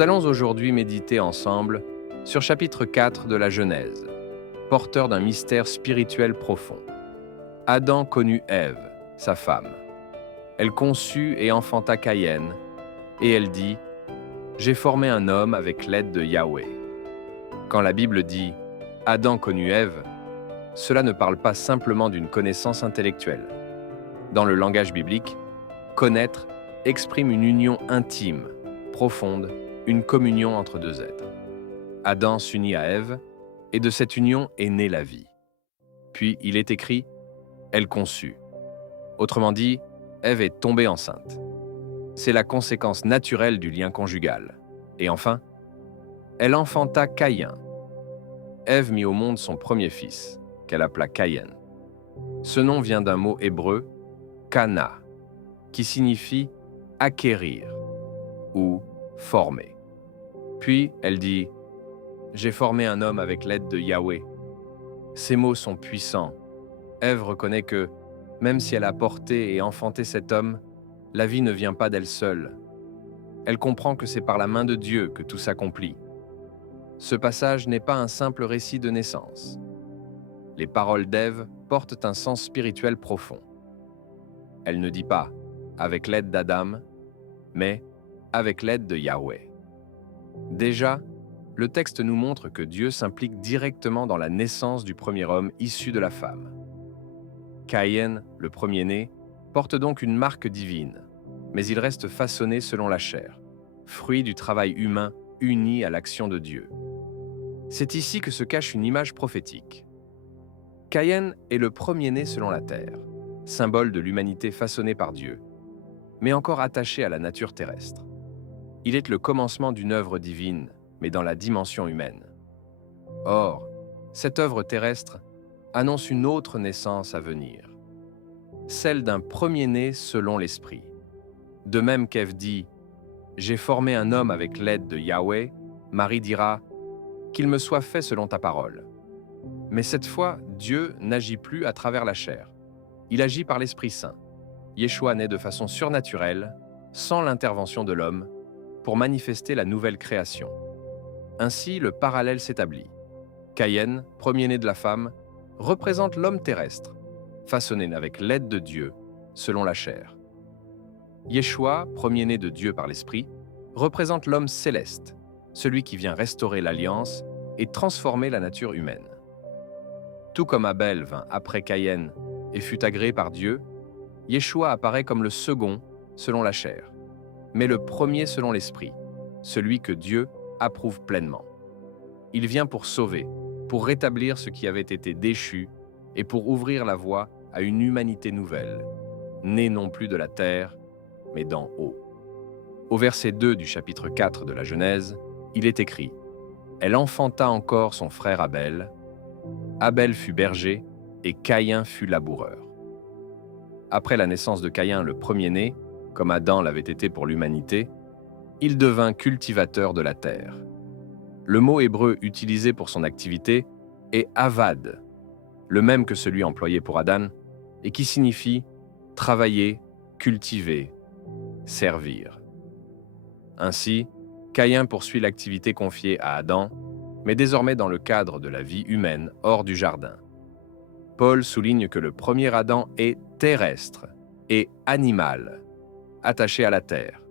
Nous allons aujourd'hui méditer ensemble sur chapitre 4 de la Genèse, porteur d'un mystère spirituel profond. Adam connut Ève, sa femme. Elle conçut et enfanta Caïn, et elle dit « J'ai formé un homme avec l'aide de Yahweh ». Quand la Bible dit « Adam connut Ève », cela ne parle pas simplement d'une connaissance intellectuelle. Dans le langage biblique, connaître exprime une union intime, profonde, une communion entre deux êtres. Adam s'unit à Ève, et de cette union est née la vie. Puis il est écrit « Elle conçut ». Autrement dit, Ève est tombée enceinte. C'est la conséquence naturelle du lien conjugal. Et enfin, elle enfanta Caïn. Ève mit au monde son premier fils, qu'elle appela Caïn. Ce nom vient d'un mot hébreu, kana, qui signifie acquérir ou former. Puis elle dit « J'ai formé un homme avec l'aide de Yahweh ». Ces mots sont puissants. Ève reconnaît que, même si elle a porté et enfanté cet homme, la vie ne vient pas d'elle seule. Elle comprend que c'est par la main de Dieu que tout s'accomplit. Ce passage n'est pas un simple récit de naissance. Les paroles d'Ève portent un sens spirituel profond. Elle ne dit pas « avec l'aide d'Adam », mais « avec l'aide de Yahweh ». Déjà, le texte nous montre que Dieu s'implique directement dans la naissance du premier homme issu de la femme. Caïn, le premier-né, porte donc une marque divine, mais il reste façonné selon la chair, fruit du travail humain uni à l'action de Dieu. C'est ici que se cache une image prophétique. Caïn est le premier-né selon la terre, symbole de l'humanité façonnée par Dieu, mais encore attaché à la nature terrestre. Il est le commencement d'une œuvre divine, mais dans la dimension humaine. Or, cette œuvre terrestre annonce une autre naissance à venir, celle d'un premier-né selon l'Esprit. De même qu'Ève dit « J'ai formé un homme avec l'aide de Yahweh », Marie dira « Qu'il me soit fait selon ta parole ». Mais cette fois, Dieu n'agit plus à travers la chair. Il agit par l'Esprit Saint. Yeshua naît de façon surnaturelle, sans l'intervention de l'homme, pour manifester la nouvelle création. Ainsi, le parallèle s'établit. Caïn, premier-né de la femme, représente l'homme terrestre, façonné avec l'aide de Dieu, selon la chair. Yeshua, premier-né de Dieu par l'Esprit, représente l'homme céleste, celui qui vient restaurer l'alliance et transformer la nature humaine. Tout comme Abel vint après Caïn et fut agréé par Dieu, Yeshua apparaît comme le second selon la chair, mais le premier selon l'Esprit, celui que Dieu approuve pleinement. Il vient pour sauver, pour rétablir ce qui avait été déchu et pour ouvrir la voie à une humanité nouvelle, née non plus de la terre, mais d'en haut. Au verset 2 du chapitre 4 de la Genèse, il est écrit « Elle enfanta encore son frère Abel. Abel fut berger et Caïn fut laboureur. » Après la naissance de Caïn le premier-né, comme Adam l'avait été pour l'humanité, il devint cultivateur de la terre. Le mot hébreu utilisé pour son activité est « avad », le même que celui employé pour Adam, et qui signifie « travailler, cultiver, servir ». Ainsi, Caïn poursuit l'activité confiée à Adam, mais désormais dans le cadre de la vie humaine hors du jardin. Paul souligne que le premier Adam est terrestre et animal, attaché à la terre.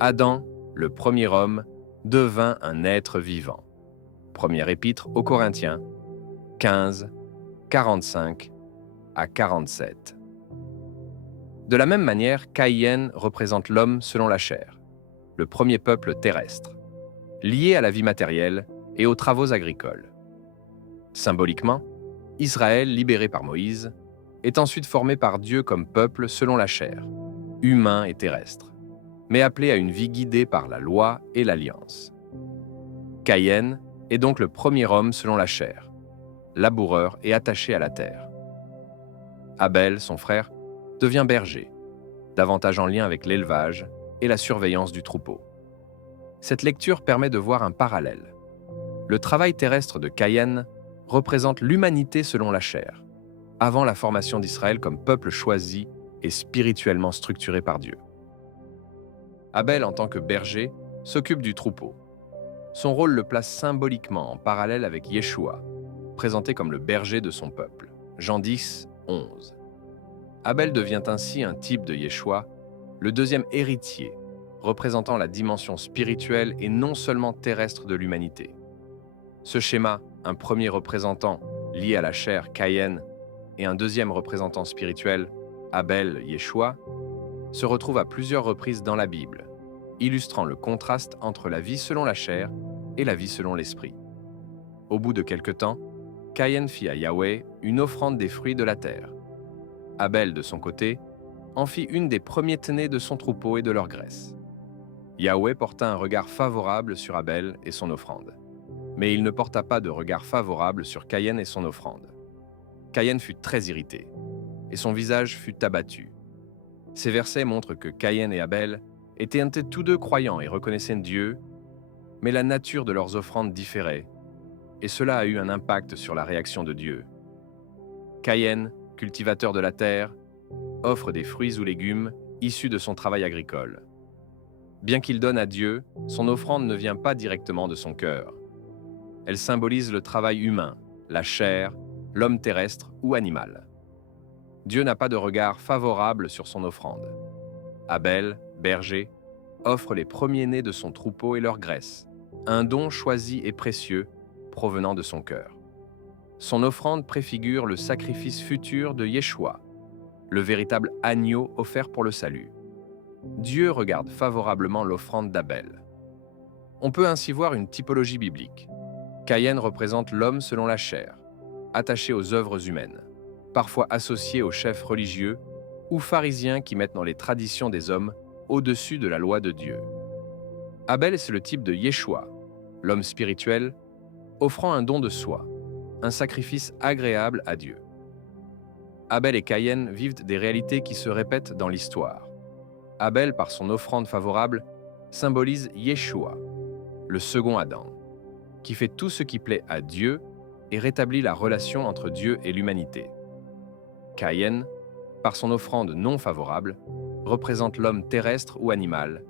Adam, le premier homme, devint un être vivant. Première épître aux Corinthiens, 15, 45 à 47. De la même manière, Caïn représente l'homme selon la chair, le premier peuple terrestre, lié à la vie matérielle et aux travaux agricoles. Symboliquement, Israël, libéré par Moïse, est ensuite formé par Dieu comme peuple selon la chair, humain et terrestre, mais appelé à une vie guidée par la loi et l'alliance. Caïn est donc le premier homme selon la chair, laboureur et attaché à la terre. Abel, son frère, devient berger, davantage en lien avec l'élevage et la surveillance du troupeau. Cette lecture permet de voir un parallèle. Le travail terrestre de Caïn représente l'humanité selon la chair, avant la formation d'Israël comme peuple choisi et spirituellement structuré par Dieu. Abel, en tant que berger, s'occupe du troupeau. Son rôle le place symboliquement en parallèle avec Yeshua, présenté comme le berger de son peuple. Jean 10, 11. Abel devient ainsi un type de Yeshua, le deuxième héritier, représentant la dimension spirituelle et non seulement terrestre de l'humanité. Ce schéma, un premier représentant lié à la chair, Caïn, et un deuxième représentant spirituel, Abel, Yeshua, se retrouve à plusieurs reprises dans la Bible, illustrant le contraste entre la vie selon la chair et la vie selon l'esprit. Au bout de quelque temps, Caïn fit à Yahweh une offrande des fruits de la terre. Abel, de son côté, en fit une des premiers-nés de son troupeau et de leur graisse. Yahweh porta un regard favorable sur Abel et son offrande. Mais il ne porta pas de regard favorable sur Caïn et son offrande. Caïn fut très irrité, et son visage fut abattu. Ces versets montrent que Caïn et Abel étaient tous deux croyants et reconnaissaient Dieu, mais la nature de leurs offrandes différait, et cela a eu un impact sur la réaction de Dieu. Caïn, cultivateur de la terre, offre des fruits ou légumes issus de son travail agricole. Bien qu'il donne à Dieu, son offrande ne vient pas directement de son cœur. Elle symbolise le travail humain, la chair, l'homme terrestre ou animal. Dieu n'a pas de regard favorable sur son offrande. Abel, berger, offre les premiers-nés de son troupeau et leur graisse, un don choisi et précieux provenant de son cœur. Son offrande préfigure le sacrifice futur de Yeshua, le véritable agneau offert pour le salut. Dieu regarde favorablement l'offrande d'Abel. On peut ainsi voir une typologie biblique. Caïn représente l'homme selon la chair, attaché aux œuvres humaines, parfois associé aux chefs religieux ou pharisiens qui mettent dans les traditions des hommes au-dessus de la loi de Dieu. Abel, c'est le type de Yeshua, l'homme spirituel, offrant un don de soi, un sacrifice agréable à Dieu. Abel et Caïn vivent des réalités qui se répètent dans l'histoire. Abel, par son offrande favorable, symbolise Yeshua, le second Adam, qui fait tout ce qui plaît à Dieu et rétablit la relation entre Dieu et l'humanité. Caïn, par son offrande non favorable, représente l'homme terrestre ou animal,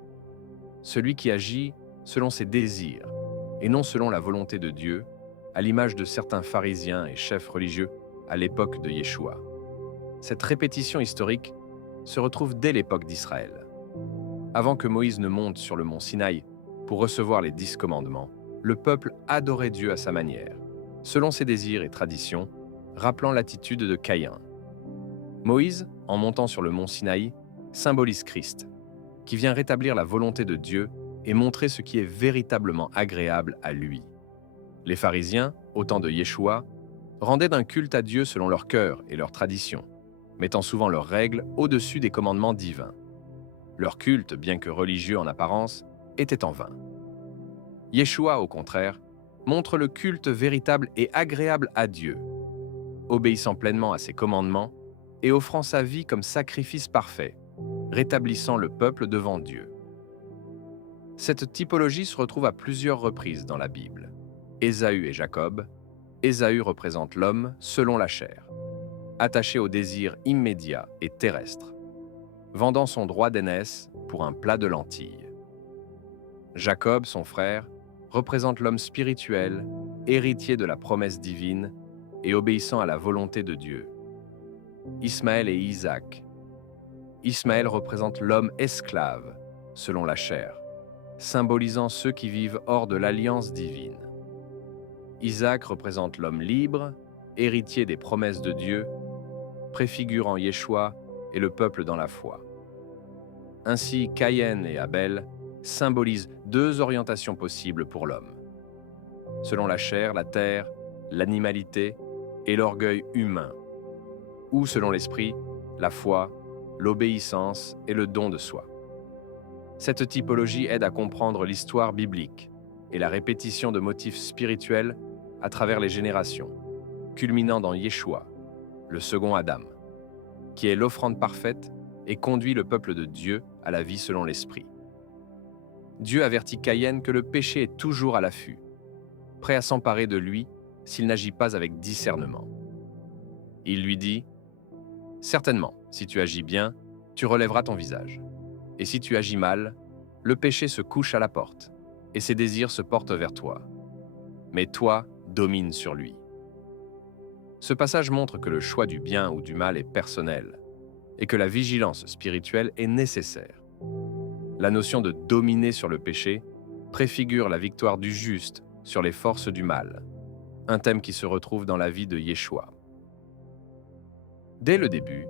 celui qui agit selon ses désirs et non selon la volonté de Dieu, à l'image de certains pharisiens et chefs religieux à l'époque de Yeshua. Cette répétition historique se retrouve dès l'époque d'Israël. Avant que Moïse ne monte sur le mont Sinaï pour recevoir les 10 commandements, le peuple adorait Dieu à sa manière, selon ses désirs et traditions, rappelant l'attitude de Caïn. Moïse, en montant sur le mont Sinaï, symbolise Christ, qui vient rétablir la volonté de Dieu et montrer ce qui est véritablement agréable à lui. Les pharisiens, au temps de Yeshua, rendaient un culte à Dieu selon leur cœur et leurs traditions, mettant souvent leurs règles au-dessus des commandements divins. Leur culte, bien que religieux en apparence, était en vain. Yeshua, au contraire, montre le culte véritable et agréable à Dieu, obéissant pleinement à ses commandements et offrant sa vie comme sacrifice parfait, rétablissant le peuple devant Dieu. Cette typologie se retrouve à plusieurs reprises dans la Bible. Ésaü et Jacob. Ésaü représente l'homme selon la chair, attaché aux désirs immédiats et terrestres, vendant son droit d'aînesse pour un plat de lentilles. Jacob, son frère, représente l'homme spirituel, héritier de la promesse divine et obéissant à la volonté de Dieu. Ismaël et Isaac. Ismaël représente l'homme esclave, selon la chair, symbolisant ceux qui vivent hors de l'alliance divine. Isaac représente l'homme libre, héritier des promesses de Dieu, préfigurant Yeshua et le peuple dans la foi. Ainsi, Caïn et Abel symbolisent 2 orientations possibles pour l'homme. Selon la chair, la terre, l'animalité et l'orgueil humain, ou selon l'esprit, la foi, l'obéissance et le don de soi. Cette typologie aide à comprendre l'histoire biblique et la répétition de motifs spirituels à travers les générations, culminant dans Yeshua, le second Adam, qui est l'offrande parfaite et conduit le peuple de Dieu à la vie selon l'esprit. Dieu avertit Caïn que le péché est toujours à l'affût, prêt à s'emparer de lui s'il n'agit pas avec discernement. Il lui dit « Certainement, si tu agis bien, tu relèveras ton visage. Et si tu agis mal, le péché se couche à la porte, et ses désirs se portent vers toi. Mais toi, domine sur lui. Ce passage montre que le choix du bien ou du mal est personnel, et que la vigilance spirituelle est nécessaire. La notion de dominer sur le péché préfigure la victoire du juste sur les forces du mal, un thème qui se retrouve dans la vie de Yeshua. Dès le début,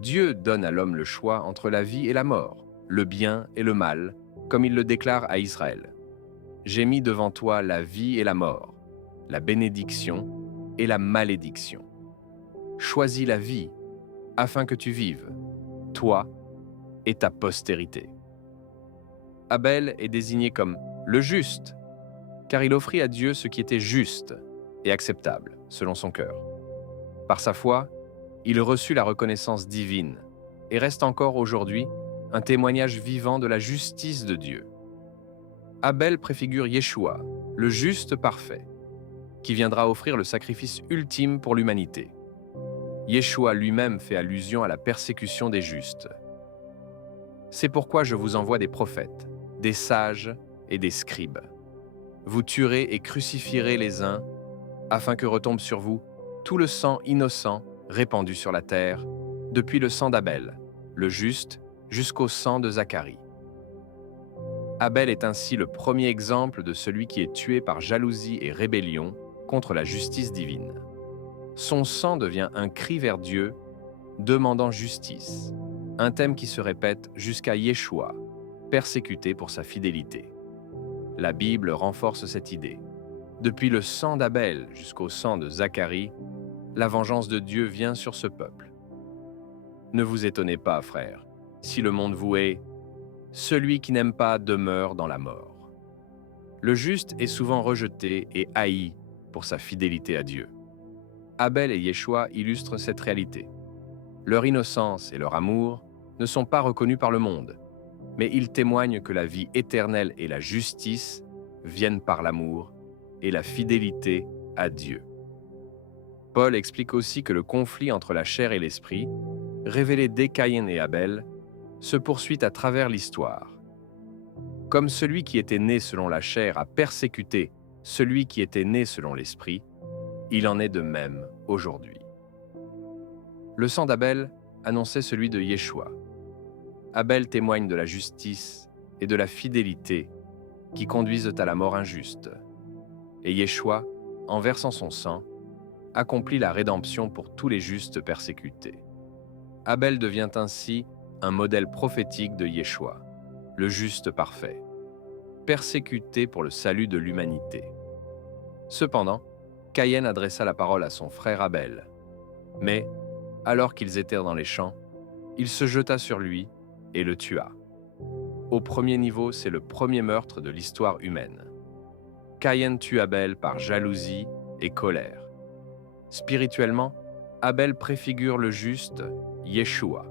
Dieu donne à l'homme le choix entre la vie et la mort, le bien et le mal, comme il le déclare à Israël. « J'ai mis devant toi la vie et la mort, la bénédiction et la malédiction. Choisis la vie, afin que tu vives, toi et ta postérité. » Abel est désigné comme le juste, car il offrit à Dieu ce qui était juste et acceptable, selon son cœur. Par sa foi, il reçut la reconnaissance divine et reste encore aujourd'hui un témoignage vivant de la justice de Dieu. Abel préfigure Yeshua, le juste parfait, qui viendra offrir le sacrifice ultime pour l'humanité. Yeshua lui-même fait allusion à la persécution des justes. C'est pourquoi je vous envoie des prophètes, des sages et des scribes. Vous tuerez et crucifierez les uns, afin que retombe sur vous tout le sang innocent répandu sur la terre, depuis le sang d'Abel, le juste, jusqu'au sang de Zacharie. Abel est ainsi le premier exemple de celui qui est tué par jalousie et rébellion contre la justice divine. Son sang devient un cri vers Dieu, demandant justice, un thème qui se répète jusqu'à Yeshua, persécuté pour sa fidélité. La Bible renforce cette idée. Depuis le sang d'Abel jusqu'au sang de Zacharie, la vengeance de Dieu vient sur ce peuple. Ne vous étonnez pas, frères, si le monde vous hait, celui qui n'aime pas demeure dans la mort. Le juste est souvent rejeté et haï pour sa fidélité à Dieu. Abel et Yeshua illustrent cette réalité. Leur innocence et leur amour ne sont pas reconnus par le monde, mais ils témoignent que la vie éternelle et la justice viennent par l'amour et la fidélité à Dieu. Paul explique aussi que le conflit entre la chair et l'esprit, révélé dès Caïn et Abel, se poursuit à travers l'histoire. Comme celui qui était né selon la chair a persécuté celui qui était né selon l'esprit, il en est de même aujourd'hui. Le sang d'Abel annonçait celui de Yeshua. Abel témoigne de la justice et de la fidélité qui conduisent à la mort injuste. Et Yeshua, en versant son sang, accomplit la rédemption pour tous les justes persécutés. Abel devient ainsi un modèle prophétique de Yeshua, le juste parfait, persécuté pour le salut de l'humanité. Cependant, Caïn adressa la parole à son frère Abel. Mais, alors qu'ils étaient dans les champs, il se jeta sur lui et le tua. Au premier niveau, c'est le premier meurtre de l'histoire humaine. Caïn tue Abel par jalousie et colère. Spirituellement, Abel préfigure le juste, Yeshua.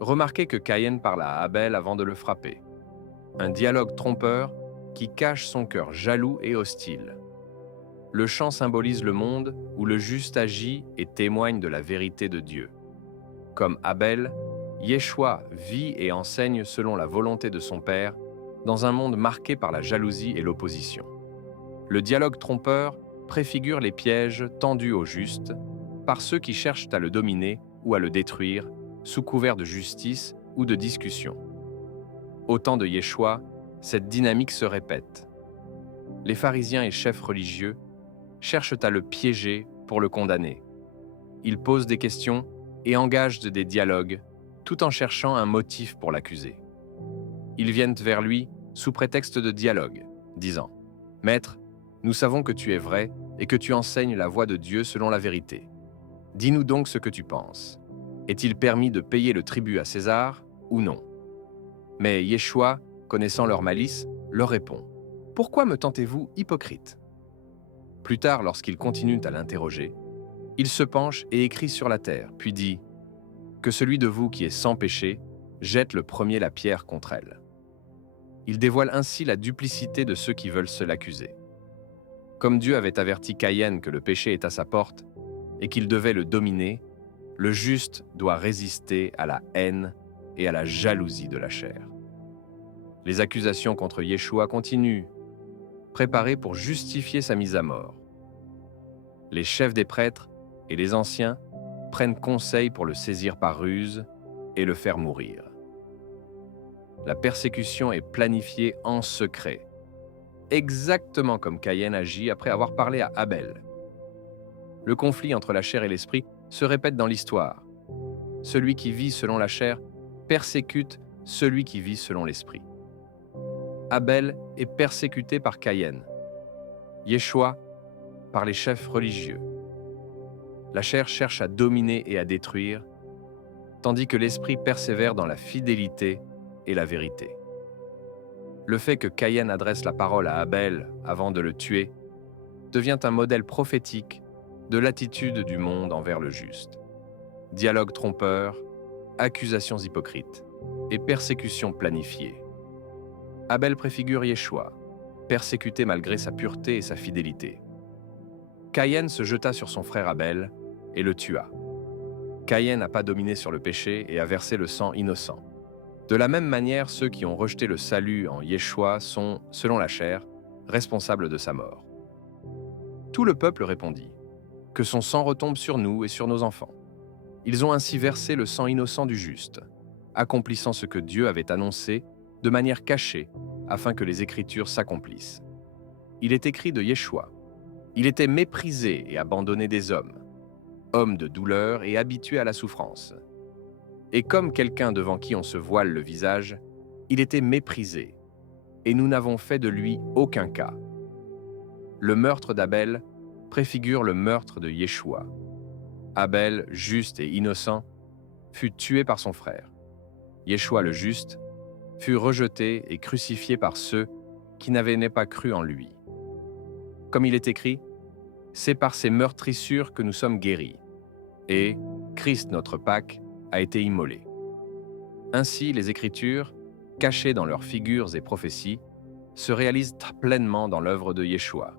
Remarquez que Caïn parle à Abel avant de le frapper. Un dialogue trompeur qui cache son cœur jaloux et hostile. Le chant symbolise le monde où le juste agit et témoigne de la vérité de Dieu. Comme Abel, Yeshua vit et enseigne selon la volonté de son Père dans un monde marqué par la jalousie et l'opposition. Le dialogue trompeur préfigure les pièges tendus au juste par ceux qui cherchent à le dominer ou à le détruire sous couvert de justice ou de discussion. Au temps de Yeshua, cette dynamique se répète. Les pharisiens et chefs religieux cherchent à le piéger pour le condamner. Ils posent des questions et engagent des dialogues tout en cherchant un motif pour l'accuser. Ils viennent vers lui sous prétexte de dialogue, disant « Maître, nous savons que tu es vrai et que tu enseignes la voie de Dieu selon la vérité. Dis-nous donc ce que tu penses. Est-il permis de payer le tribut à César ou non ?» Mais Yeshua, connaissant leur malice, leur répond « Pourquoi me tentez-vous, hypocrite ?» Plus tard, lorsqu'ils continuent à l'interroger, il se penche et écrit sur la terre, puis dit « Que celui de vous qui est sans péché jette le premier la pierre contre elle. » Il dévoile ainsi la duplicité de ceux qui veulent se l'accuser. Comme Dieu avait averti Caïn que le péché est à sa porte et qu'il devait le dominer, le juste doit résister à la haine et à la jalousie de la chair. Les accusations contre Yeshua continuent, préparées pour justifier sa mise à mort. Les chefs des prêtres et les anciens prennent conseil pour le saisir par ruse et le faire mourir. La persécution est planifiée en secret, exactement comme Caïn agit après avoir parlé à Abel. Le conflit entre la chair et l'esprit se répète dans l'histoire. Celui qui vit selon la chair persécute celui qui vit selon l'esprit. Abel est persécuté par Caïn, Yeshua par les chefs religieux. La chair cherche à dominer et à détruire, tandis que l'esprit persévère dans la fidélité et la vérité. Le fait que Caïn adresse la parole à Abel avant de le tuer devient un modèle prophétique de l'attitude du monde envers le juste. Dialogue trompeur, accusations hypocrites et persécutions planifiées. Abel préfigure Yeshua, persécuté malgré sa pureté et sa fidélité. Caïn se jeta sur son frère Abel et le tua. Caïn n'a pas dominé sur le péché et a versé le sang innocent. De la même manière, ceux qui ont rejeté le salut en Yeshua sont, selon la chair, responsables de sa mort. Tout le peuple répondit, « Que son sang retombe sur nous et sur nos enfants. » Ils ont ainsi versé le sang innocent du juste, accomplissant ce que Dieu avait annoncé de manière cachée afin que les Écritures s'accomplissent. Il est écrit de Yeshua. Il était méprisé et abandonné des hommes, homme de douleur et habitué à la souffrance. Et comme quelqu'un devant qui on se voile le visage, il était méprisé, et nous n'avons fait de lui aucun cas. Le meurtre d'Abel préfigure le meurtre de Yeshua. Abel, juste et innocent, fut tué par son frère. Yeshua le juste fut rejeté et crucifié par ceux qui n'avaient pas cru en lui. Comme il est écrit, « C'est par ces meurtrissures que nous sommes guéris. » Et Christ, notre Pâque, a été immolé. Ainsi, les Écritures, cachées dans leurs figures et prophéties, se réalisent pleinement dans l'œuvre de Yeshua.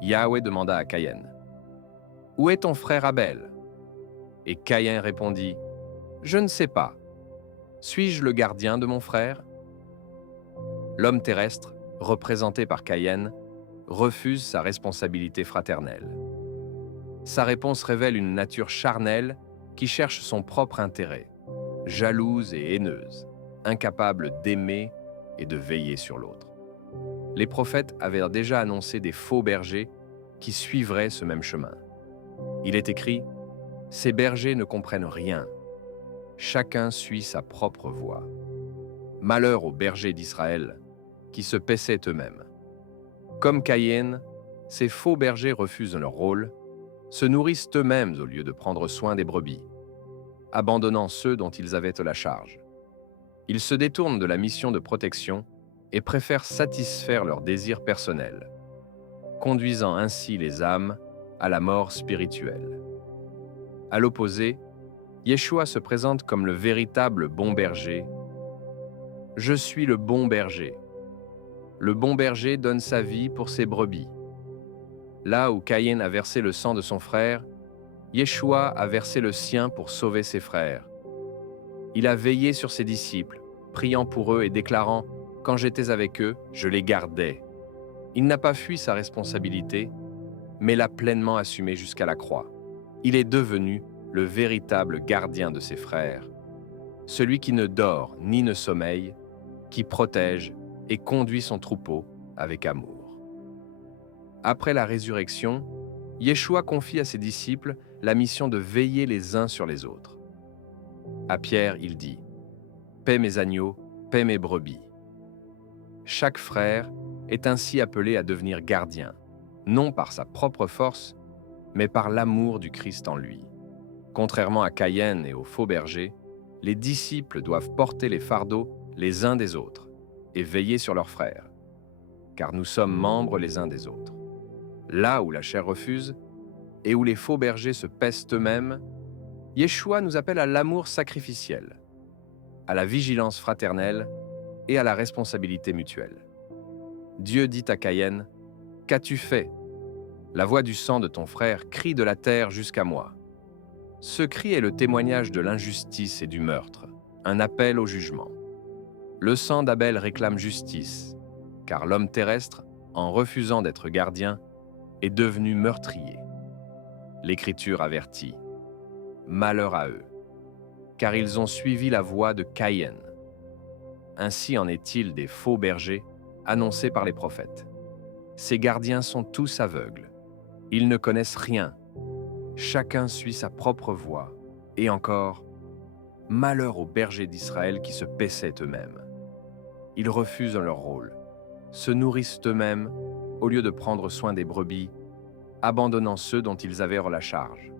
Yahweh demanda à Caïn, « Où est ton frère Abel ?» Et Caïn répondit, « Je ne sais pas. Suis-je le gardien de mon frère ?» L'homme terrestre, représenté par Caïn, refuse sa responsabilité fraternelle. Sa réponse révèle une nature charnelle qui cherche son propre intérêt, jalouse et haineuse, incapable d'aimer et de veiller sur l'autre. Les prophètes avaient déjà annoncé des faux bergers qui suivraient ce même chemin. Il est écrit « Ces bergers ne comprennent rien. Chacun suit sa propre voie. Malheur aux bergers d'Israël qui se paissaient eux-mêmes. Comme Caïn, ces faux bergers refusent leur rôle, se nourrissent eux-mêmes au lieu de prendre soin des brebis, abandonnant ceux dont ils avaient la charge. Ils se détournent de la mission de protection et préfèrent satisfaire leurs désirs personnels, conduisant ainsi les âmes à la mort spirituelle. À l'opposé, Yeshua se présente comme le véritable bon berger. « Je suis le bon berger. Le bon berger donne sa vie pour ses brebis. » Là où Caïn a versé le sang de son frère, Yeshua a versé le sien pour sauver ses frères. Il a veillé sur ses disciples, priant pour eux et déclarant « Quand j'étais avec eux, je les gardais. » Il n'a pas fui sa responsabilité, mais l'a pleinement assumée jusqu'à la croix. Il est devenu le véritable gardien de ses frères, celui qui ne dort ni ne sommeille, qui protège et conduit son troupeau avec amour. Après la résurrection, Yeshua confie à ses disciples la mission de veiller les uns sur les autres. À Pierre, il dit « Paix mes agneaux, paix mes brebis ». Chaque frère est ainsi appelé à devenir gardien, non par sa propre force, mais par l'amour du Christ en lui. Contrairement à Caïn et aux faux bergers, les disciples doivent porter les fardeaux les uns des autres et veiller sur leurs frères, car nous sommes membres les uns des autres. Là où la chair refuse et où les faux bergers se pèsent eux-mêmes, Yeshua nous appelle à l'amour sacrificiel, à la vigilance fraternelle et à la responsabilité mutuelle. Dieu dit à Caïn, « Qu'as-tu fait ? La voix du sang de ton frère crie de la terre jusqu'à moi. » Ce cri est le témoignage de l'injustice et du meurtre, un appel au jugement. Le sang d'Abel réclame justice, car l'homme terrestre, en refusant d'être gardien, est devenu meurtrier. L'Écriture avertit. Malheur à eux, car ils ont suivi la voie de Caïn. Ainsi en est-il des faux bergers annoncés par les prophètes. Ces gardiens sont tous aveugles. Ils ne connaissent rien. Chacun suit sa propre voie. Et encore, malheur aux bergers d'Israël qui se paissaient eux-mêmes. Ils refusent leur rôle, se nourrissent eux-mêmes au lieu de prendre soin des brebis, abandonnant ceux dont ils avaient la charge.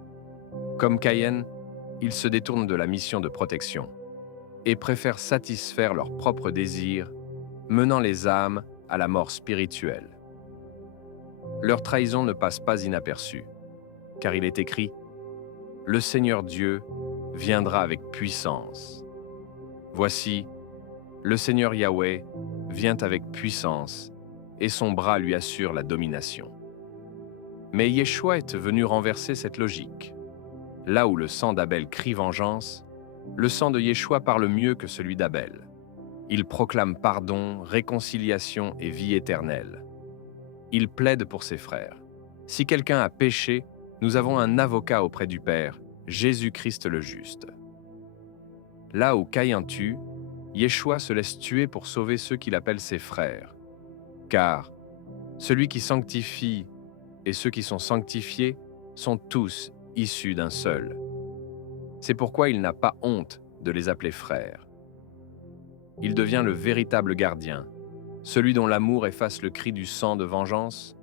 Comme Caïn, ils se détournent de la mission de protection et préfèrent satisfaire leurs propres désirs, menant les âmes à la mort spirituelle. Leur trahison ne passe pas inaperçue, car il est écrit « Le Seigneur Dieu viendra avec puissance. Voici, le Seigneur Yahweh vient avec puissance, et son bras lui assure la domination. » Mais Yeshua est venu renverser cette logique. Là où le sang d'Abel crie vengeance, le sang de Yeshua parle mieux que celui d'Abel. Il proclame pardon, réconciliation et vie éternelle. Il plaide pour ses frères. Si quelqu'un a péché, nous avons un avocat auprès du Père, Jésus-Christ le juste. Là où Caïn tue, Yeshua se laisse tuer pour sauver ceux qu'il appelle ses frères. Car celui qui sanctifie et ceux qui sont sanctifiés sont tous issus d'un seul. C'est pourquoi il n'a pas honte de les appeler frères. Il devient le véritable gardien, celui dont l'amour efface le cri du sang de vengeance.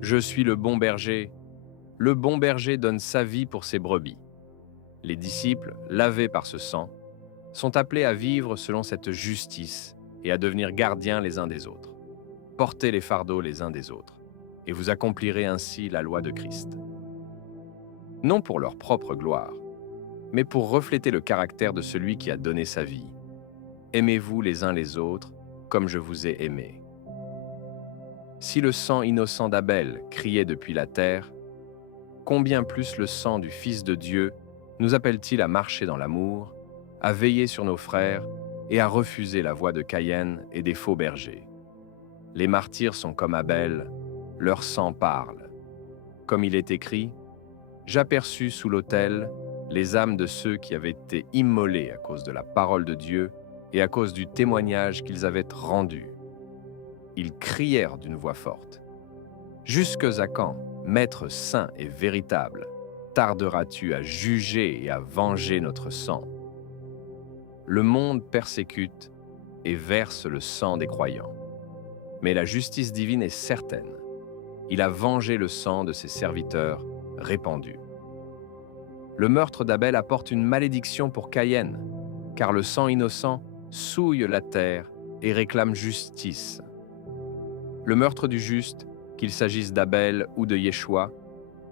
Je suis le bon berger. Le bon berger donne sa vie pour ses brebis. Les disciples, lavés par ce sang, sont appelés à vivre selon cette justice et à devenir gardiens les uns des autres. Portez les fardeaux les uns des autres, et vous accomplirez ainsi la loi de Christ. Non pour leur propre gloire, mais pour refléter le caractère de celui qui a donné sa vie. Aimez-vous les uns les autres comme je vous ai aimés. Si le sang innocent d'Abel criait depuis la terre, combien plus le sang du Fils de Dieu nous appelle-t-il à marcher dans l'amour, à veiller sur nos frères et à refuser la voie de Caïn et des faux bergers. Les martyrs sont comme Abel, leur sang parle. Comme il est écrit, « J'aperçus sous l'autel les âmes de ceux qui avaient été immolés à cause de la parole de Dieu et à cause du témoignage qu'ils avaient rendu. Ils crièrent d'une voix forte. « Jusque à quand, Maître saint et véritable, tarderas-tu à juger et à venger notre sang? Le monde persécute et verse le sang des croyants. Mais la justice divine est certaine. Il a vengé le sang de ses serviteurs répandu. » Le meurtre d'Abel apporte une malédiction pour Caïn, car le sang innocent souille la terre et réclame justice. Le meurtre du juste, qu'il s'agisse d'Abel ou de Yeshua,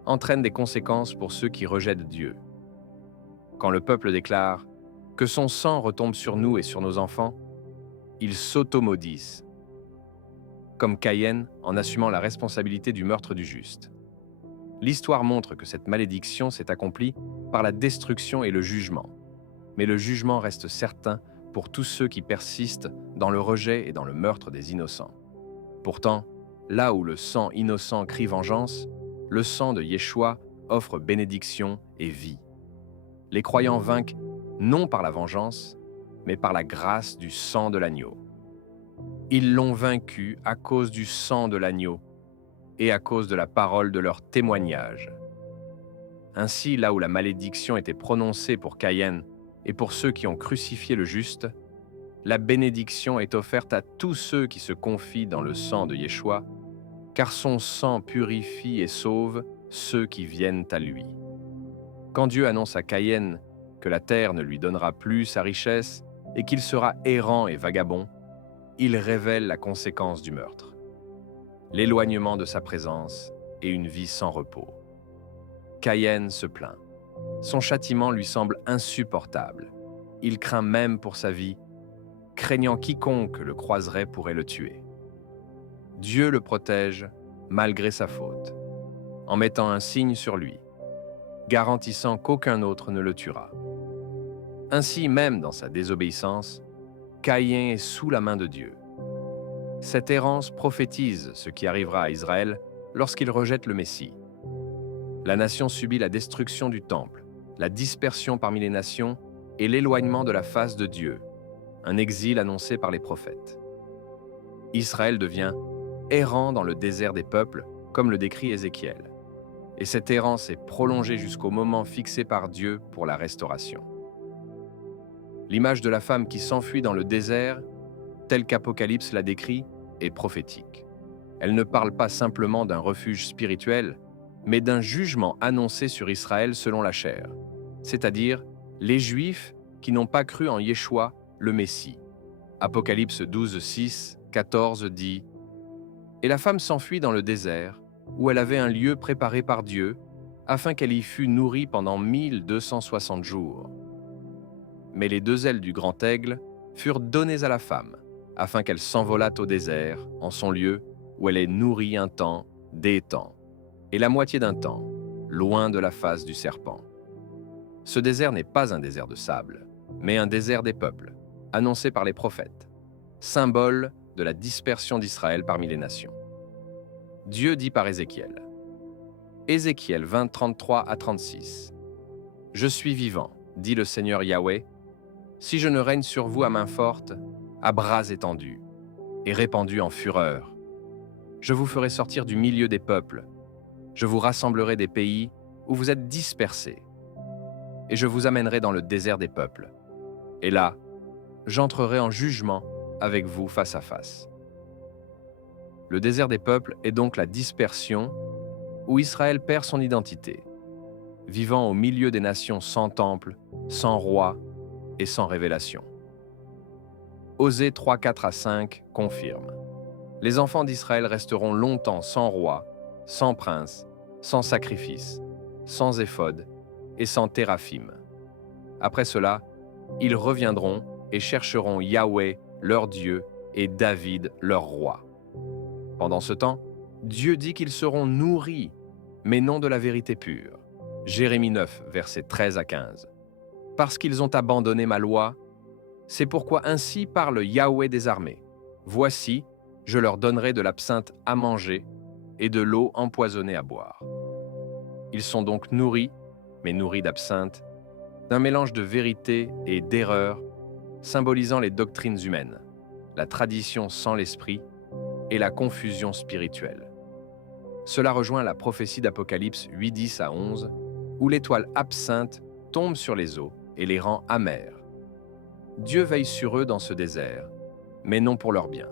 entraîne des conséquences pour ceux qui rejettent Dieu. Quand le peuple déclare « Que son sang retombe sur nous et sur nos enfants », ils s'automaudissent, comme Caïn en assumant la responsabilité du meurtre du juste. L'histoire montre que cette malédiction s'est accomplie par la destruction et le jugement. Mais le jugement reste certain pour tous ceux qui persistent dans le rejet et dans le meurtre des innocents. Pourtant, là où le sang innocent crie vengeance, le sang de Yeshua offre bénédiction et vie. Les croyants vainquent non par la vengeance, mais par la grâce du sang de l'agneau. Ils l'ont vaincu à cause du sang de l'agneau et à cause de la parole de leur témoignage. Ainsi, là où la malédiction était prononcée pour Caïn et pour ceux qui ont crucifié le juste, la bénédiction est offerte à tous ceux qui se confient dans le sang de Yeshua, car son sang purifie et sauve ceux qui viennent à lui. Quand Dieu annonce à Caïn que la terre ne lui donnera plus sa richesse et qu'il sera errant et vagabond, il révèle la conséquence du meurtre: l'éloignement de sa présence et une vie sans repos. Caïn se plaint. Son châtiment lui semble insupportable. Il craint même pour sa vie, craignant quiconque le croiserait pourrait le tuer. Dieu le protège malgré sa faute, en mettant un signe sur lui, garantissant qu'aucun autre ne le tuera. Ainsi, même dans sa désobéissance, Caïn est sous la main de Dieu. Cette errance prophétise ce qui arrivera à Israël lorsqu'il rejette le Messie. La nation subit la destruction du temple, la dispersion parmi les nations et l'éloignement de la face de Dieu, un exil annoncé par les prophètes. Israël devient errant dans le désert des peuples, comme le décrit Ézéchiel. Et cette errance est prolongée jusqu'au moment fixé par Dieu pour la restauration. L'image de la femme qui s'enfuit dans le désert, telle qu'Apocalypse la décrit, est prophétique. Elle ne parle pas simplement d'un refuge spirituel, mais d'un jugement annoncé sur Israël selon la chair, c'est-à-dire les Juifs qui n'ont pas cru en Yeshua, le Messie. Apocalypse 12, 6, 14 dit « Et la femme s'enfuit dans le désert, où elle avait un lieu préparé par Dieu, afin qu'elle y fût nourrie pendant 1260 jours. Mais les 2 ailes du grand aigle furent données à la femme, afin qu'elle s'envolât au désert, en son lieu, où elle est nourrie un temps, des temps, et la moitié d'un temps, loin de la face du serpent. Ce désert n'est pas un désert de sable, mais un désert des peuples, annoncé par les prophètes, symbole de la dispersion d'Israël parmi les nations. Dieu dit par Ézéchiel. Ézéchiel 20, 33 à 36. « Je suis vivant, dit le Seigneur Yahweh, si je ne règne sur vous à main forte, à bras étendus, et répandu en fureur. Je vous ferai sortir du milieu des peuples, je vous rassemblerai des pays où vous êtes dispersés, et je vous amènerai dans le désert des peuples. Et là, j'entrerai en jugement avec vous face à face. » Le désert des peuples est donc la dispersion où Israël perd son identité, vivant au milieu des nations sans temple, sans roi et sans révélation. Osée 3, 4 à 5 confirme. Les enfants d'Israël resteront longtemps sans roi, sans prince, sans sacrifice, sans éphod et sans téraphim. Après cela, ils reviendront et chercheront Yahweh, leur Dieu, et David, leur roi. Pendant ce temps, Dieu dit qu'ils seront nourris, mais non de la vérité pure. Jérémie 9, versets 13 à 15. Parce qu'ils ont abandonné ma loi, c'est pourquoi ainsi parle Yahweh des armées. Voici, je leur donnerai de l'absinthe à manger et de l'eau empoisonnée à boire. Ils sont donc nourris, mais nourris d'absinthe, d'un mélange de vérité et d'erreur, symbolisant les doctrines humaines, la tradition sans l'esprit et la confusion spirituelle. Cela rejoint la prophétie d'Apocalypse 8, 10 à 11, où l'étoile absinthe tombe sur les eaux et les rend amers. Dieu veille sur eux dans ce désert, mais non pour leur bien.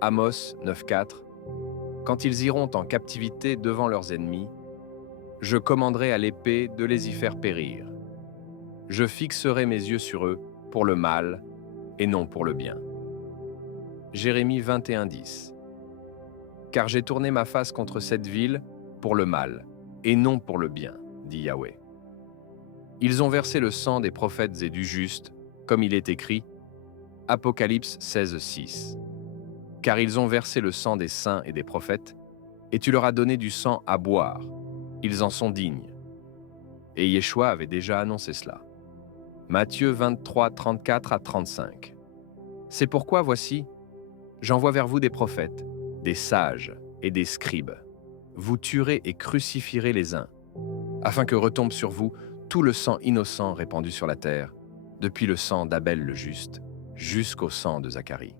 Amos 9, 4. Quand ils iront en captivité devant leurs ennemis, je commanderai à l'épée de les y faire périr. Je fixerai mes yeux sur eux pour le mal et non pour le bien. Jérémie 21, 10. Car j'ai tourné ma face contre cette ville pour le mal et non pour le bien, dit Yahweh. Ils ont versé le sang des prophètes et du juste, comme il est écrit, Apocalypse 16, 6. Car ils ont versé le sang des saints et des prophètes, et tu leur as donné du sang à boire. Ils en sont dignes. Et Yeshua avait déjà annoncé cela. Matthieu 23, 34 à 35. C'est pourquoi, voici, j'envoie vers vous des prophètes, des sages et des scribes. Vous tuerez et crucifierez les uns, afin que retombe sur vous tout le sang innocent répandu sur la terre, depuis le sang d'Abel le juste, jusqu'au sang de Zacharie.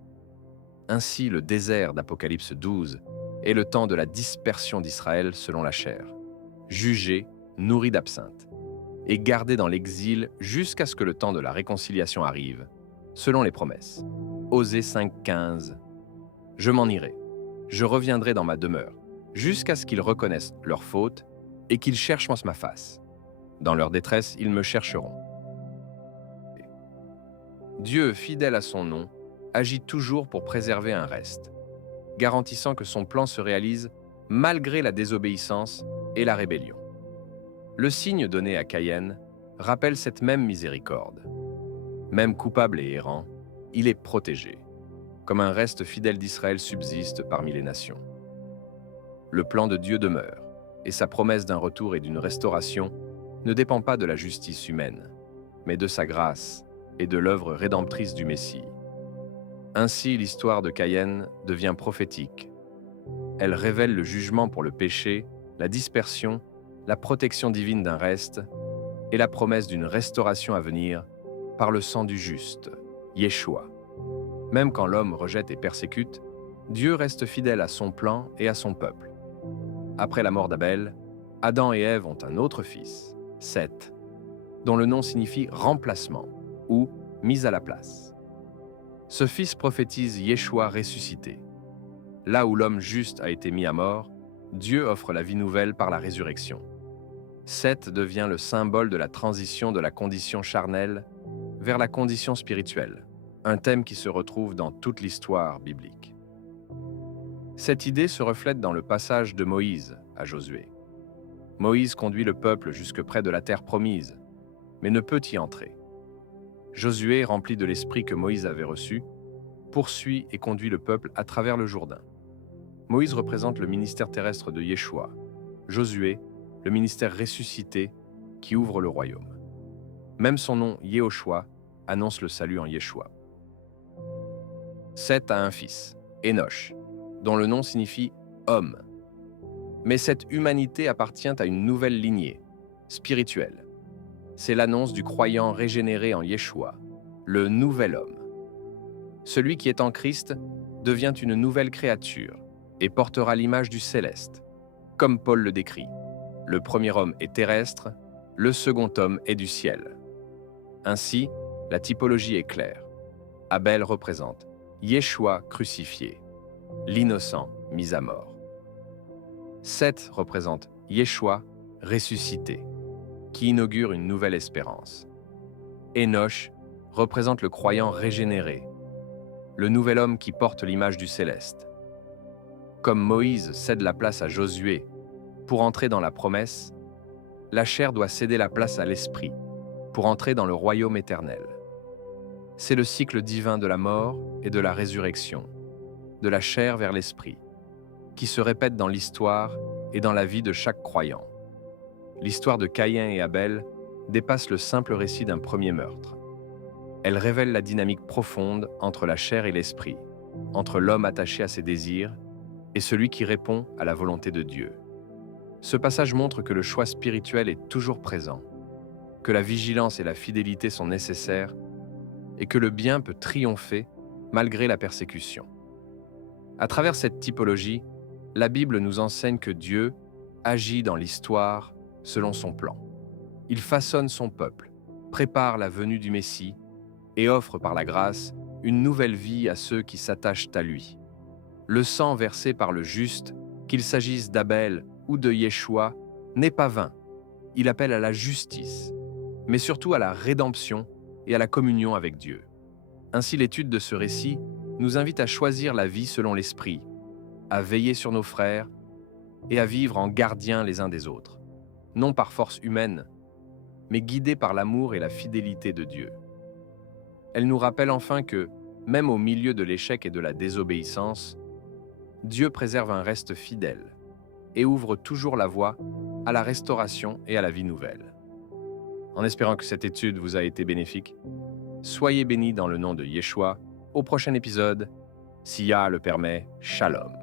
Ainsi, le désert d'Apocalypse 12 est le temps de la dispersion d'Israël selon la chair, jugé, nourri d'absinthe, et gardé dans l'exil jusqu'à ce que le temps de la réconciliation arrive, selon les promesses. Osée 5, 15. Je m'en irai, je reviendrai dans ma demeure, jusqu'à ce qu'ils reconnaissent leur faute et qu'ils cherchent ma face. Dans leur détresse, ils me chercheront. Dieu, fidèle à son nom, agit toujours pour préserver un reste, garantissant que son plan se réalise malgré la désobéissance et la rébellion. Le signe donné à Caïn rappelle cette même miséricorde. Même coupable et errant, il est protégé, comme un reste fidèle d'Israël subsiste parmi les nations. Le plan de Dieu demeure, et sa promesse d'un retour et d'une restauration ne dépend pas de la justice humaine, mais de sa grâce et de l'œuvre rédemptrice du Messie. Ainsi, l'histoire de Caïn devient prophétique. Elle révèle le jugement pour le péché, la dispersion, la protection divine d'un reste et la promesse d'une restauration à venir par le sang du juste, Yeshua. Même quand l'homme rejette et persécute, Dieu reste fidèle à son plan et à son peuple. Après la mort d'Abel, Adam et Ève ont un autre fils, Seth, dont le nom signifie remplacement ou mise à la place. Ce fils prophétise Yeshua ressuscité. Là où l'homme juste a été mis à mort, Dieu offre la vie nouvelle par la résurrection. Seth devient le symbole de la transition de la condition charnelle vers la condition spirituelle, un thème qui se retrouve dans toute l'histoire biblique. Cette idée se reflète dans le passage de Moïse à Josué. Moïse conduit le peuple jusque près de la terre promise, mais ne peut y entrer. Josué, rempli de l'esprit que Moïse avait reçu, poursuit et conduit le peuple à travers le Jourdain. Moïse représente le ministère terrestre de Yeshua, Josué, le ministère ressuscité qui ouvre le royaume. Même son nom, Yehoshua, annonce le salut en Yeshua. Seth a un fils, Enoch, dont le nom signifie « homme ». Mais cette humanité appartient à une nouvelle lignée, spirituelle. C'est l'annonce du croyant régénéré en Yeshua, le nouvel homme. Celui qui est en Christ devient une nouvelle créature et portera l'image du céleste, comme Paul le décrit. Le premier homme est terrestre, le second homme est du ciel. Ainsi, la typologie est claire. Abel représente Yeshua crucifié, l'innocent mis à mort. Seth représente Yeshua ressuscité, qui inaugure une nouvelle espérance. Enoch représente le croyant régénéré, le nouvel homme qui porte l'image du céleste. Comme Moïse cède la place à Josué pour entrer dans la promesse, la chair doit céder la place à l'esprit pour entrer dans le royaume éternel. C'est le cycle divin de la mort et de la résurrection, de la chair vers l'esprit, qui se répète dans l'histoire et dans la vie de chaque croyant. L'histoire de Caïn et Abel dépasse le simple récit d'un premier meurtre. Elle révèle la dynamique profonde entre la chair et l'esprit, entre l'homme attaché à ses désirs et celui qui répond à la volonté de Dieu. Ce passage montre que le choix spirituel est toujours présent, que la vigilance et la fidélité sont nécessaires et que le bien peut triompher malgré la persécution. À travers cette typologie, la Bible nous enseigne que Dieu agit dans l'histoire selon son plan. Il façonne son peuple, prépare la venue du Messie et offre par la grâce une nouvelle vie à ceux qui s'attachent à lui. Le sang versé par le juste, qu'il s'agisse d'Abel ou de Yeshua, n'est pas vain. Il appelle à la justice, mais surtout à la rédemption et à la communion avec Dieu. Ainsi, l'étude de ce récit nous invite à choisir la vie selon l'esprit, à veiller sur nos frères et à vivre en gardiens les uns des autres, non par force humaine, mais guidés par l'amour et la fidélité de Dieu. Elle nous rappelle enfin que, même au milieu de l'échec et de la désobéissance, Dieu préserve un reste fidèle et ouvre toujours la voie à la restauration et à la vie nouvelle. En espérant que cette étude vous a été bénéfique, soyez bénis dans le nom de Yeshua. Au prochain épisode, si Yah le permet, Shalom.